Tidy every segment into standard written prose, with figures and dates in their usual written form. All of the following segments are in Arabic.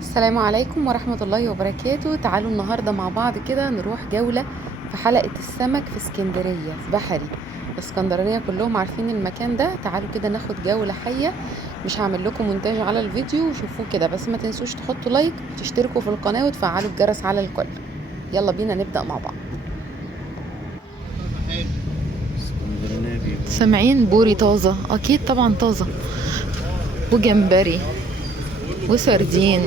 السلام عليكم ورحمة الله وبركاته. تعالوا النهاردة مع بعض كده نروح جولة في حلقة السمك في اسكندرية في بحري. اسكندرانية كلهم عارفين المكان ده. تعالوا كده ناخد جولة حية. مش هعمل لكم مونتاج على الفيديو وشوفوه كده، بس ما تنسوش تحطوا لايك وتشتركوا في القناة وتفعلوا الجرس على الكل. يلا بينا نبدأ مع بعض. سامعين بوري طازة؟ أكيد طبعا طازة، وجمبري وسردين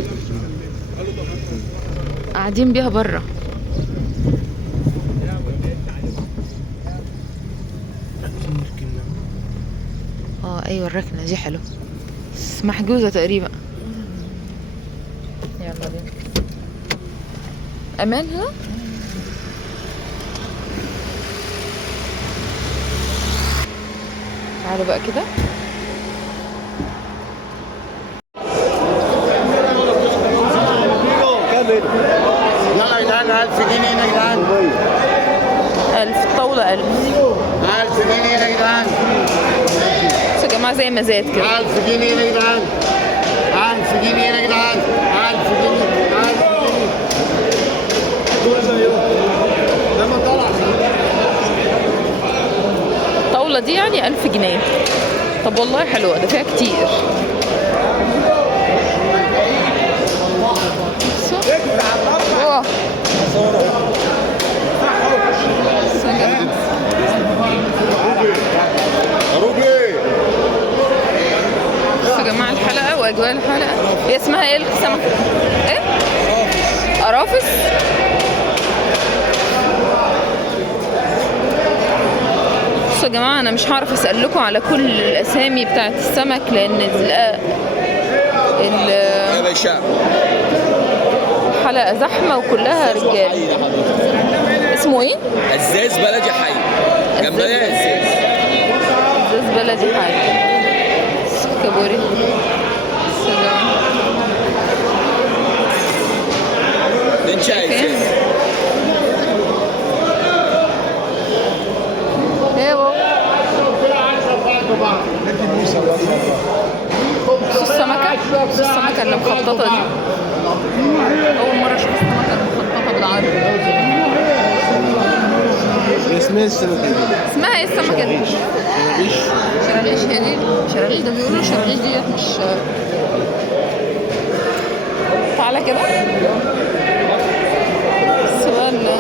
قاعدين بيها بره. ايوه الركنه دي حلوه بس محجوزه تقريبا. يلا بينا. امان هنا. تعالوا بقى كده. يلا يا جدعان 1000 جنيه هنا يا جدعان. 1000 طاولة 1000. 1000 جنيه هنا يا جدعان. بس يا جماعة زي مزاد كده. 1000 جنيه هنا يا جدعان. 1000 جنيه هنا يا جدعان. 1000 جنيه. 1000 جنيه. لما طلع الطاولة دي يعني 1000 جنيه. طب والله حلوة، ده فيها كتير. اوه بصوا يا جماعة الحلقة وأجواء الحلقة. هي اسمها ايه السمكة؟ ايه؟ قرافس. بصوا يا جماعة أنا مش هعرف أسأل لكم على كل الأسامي بتاعت السمك لأن الحلقة زحمة وكلها رجال. اسمه ايه؟ ازاز بلدي حي. جنبنا ازاز بلدي حي. كابوري. سلام. انت عايزين ايه بابا؟ بصوا السمكة، بصوا السمكة اللي مخططة دي. أول مرة أشوف السمكة المخططة بالعربي. اسمها السمكة دي. اسمها ايه السمكة دي؟ شراغيش. هي دي شراغيش. ده بيقولوا شراغيش ديت مش. تعالى كده. السؤال لا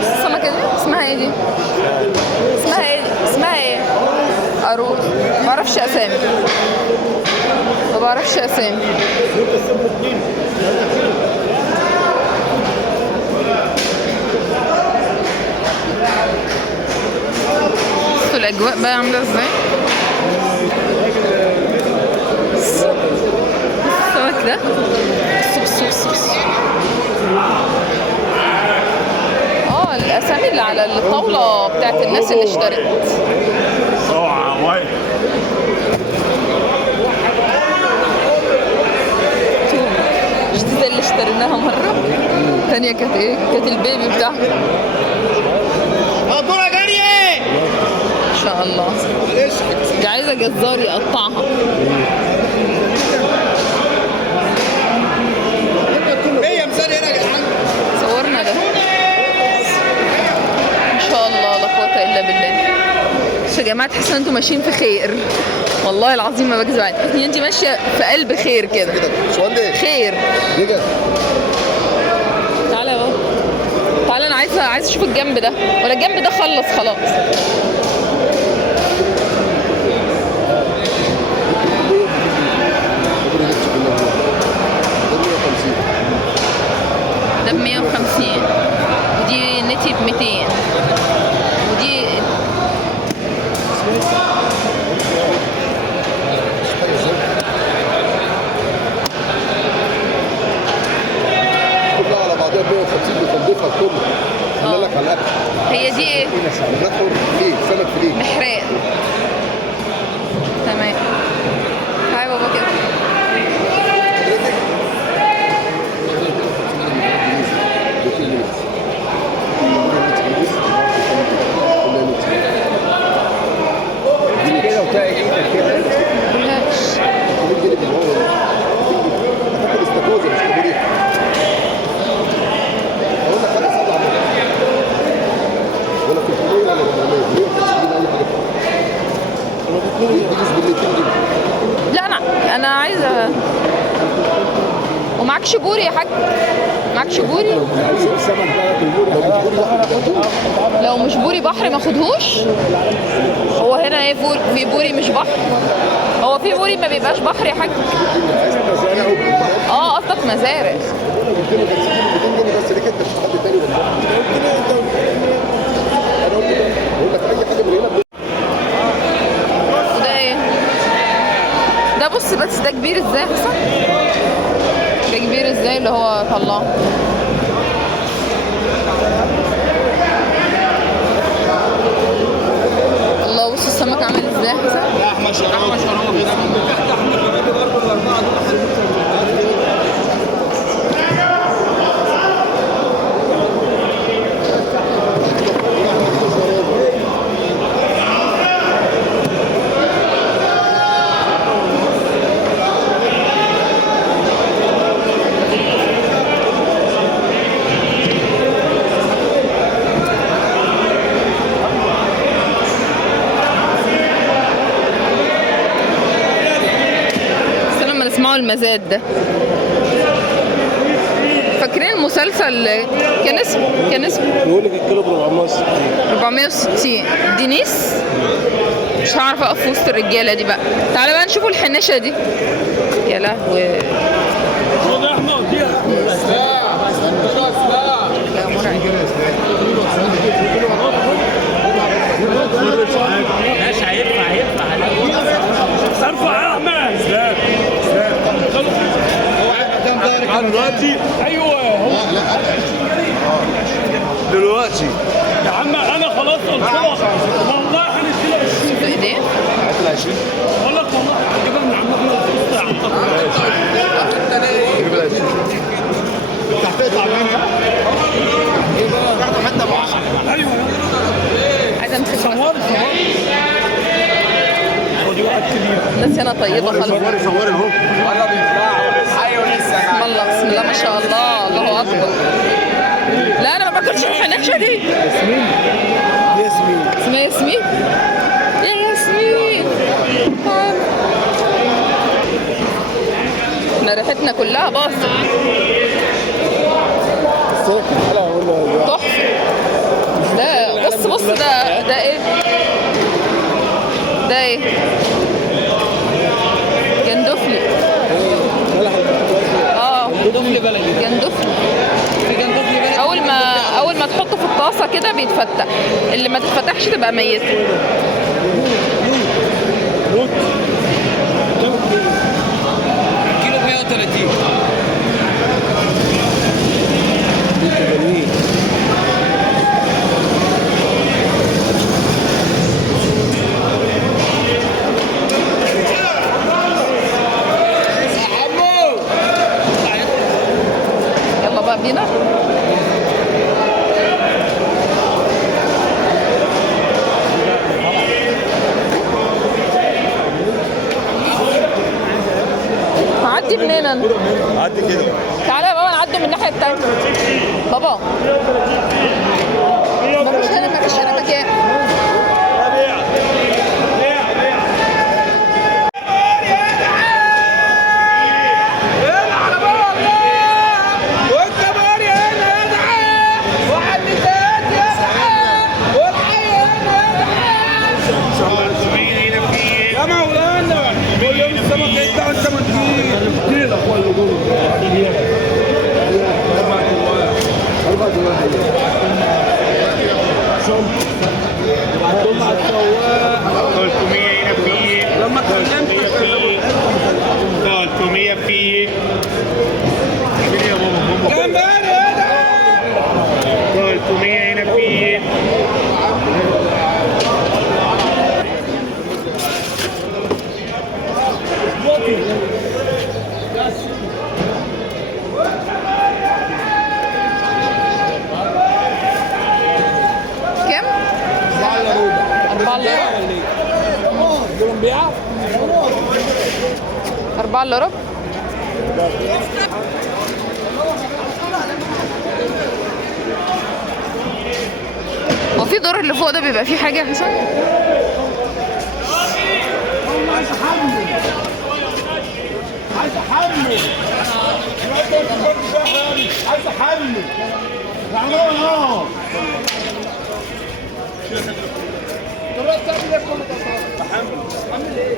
السمكة دي اسمها ايه دي؟ اسمها ايه؟ قاروص. ما بعرفش اسامي. بصوا الاجواء بقى عامله ازاي. السمك ده بصوا. الاسامي اللي على الطاوله بتاعت الناس اللي اشترت. مش دي زي اللي اشتريناها مره تانية؟ كانت ايه؟ كانت البيبي بتاعها. ان شاء الله. دي عايزه جزار يقطعها. ايه يا مثال هنا يا جدعان. صورنا ده. ان شاء الله لا قوه الا بالله. بس يا جماعه تحسوا ان انتوا ماشيين في خير، والله العظيم ما بكذب عليك. تحسوا ان انت ماشيه في قلب خير كده. خير. تعالى يا بابا. تعالى انا عايزه اشوف الجنب ده، ولا الجنب ده خلص خلاص؟ ده ب150 ودي نتي ب200 ودي كلها على بعضها 150 بتنضيفها كله. خلي لك على الاكل. هي دي ايه؟ سمك فيليه. محرق. تمام. هاي بابا كده. كده وتلاقي ايدك كده. معكش بوري يا حاج؟ معكش بوري؟ لو مش بوري بحر ما خدهوش. هو هنا ايه في بوري مش بحر؟ هو في بوري ما بيبقاش بحر يا حاج؟ اه قصدك مزارع. وده ايه؟ ده بص بس ده كبير ازاي حسن؟ ده كبير ازاي اللي هو طلعه؟ الله بص السمك عامل ازاي حسن؟ احمد شراب كده اسمعوا المزاد ده. فاكرين المسلسل كان اسمه بيقول لك الكيلو ب 460. 460 دينيس. مش هعرف اقف وسط الرجاله دي بقى. تعالى بقى نشوفوا الحنشه دي. يا لهوي. ماشي هيدفع ارفع يا احمد. دلوقتي ايوه دلوقتي يا عم انا خلاص قلت لك والله هنديله 20 في ايديه. هات ال 20 بقول لك والله هجيبها من عم احمد الفلوس يا عم. جيب ال 20 انت هتقطع مني تاخد حته ب 10. ايوه عايزه امسك صوري ودي واحد كبير. الناس هنا طيبه خالص. صوري اهو بسم الله بسم الله ما شاء الله الله اكبر. لا انا ما باكلش الحنشه دي. ياسمين اسمها ياسمين. يا ياسمين تعال. احنا ريحتنا كلها باظت. تحفه. ده بص ده ايه؟ ده ايه؟ جندفلي. جندفلي بلدي. جندفلي. اول ما تحطه في الطاسه كده بيتفتح. اللي ما تتفتحش تبقى ميته. كيلو 130. يلا بقى بينا. هعدي منين انا؟ عدي كده. تعالى يا بابا نعدي من الناحيه التانيه. بابا مفيش هنا مكان. يا مولانا كل يوم السمك يطلع السمك كتير اخويا دول. لما كلمت 300 فيه جمبري هنا 300 هنا فيه. كم؟ 4 الا ربع. 4 الا ربع. هو في دور اللي فوق ده بيبقى فيه حاجة يا حسن؟ عايز احمل عايز احمل يعني اه طب تعمل ايه كل ده؟ بحمل ايه؟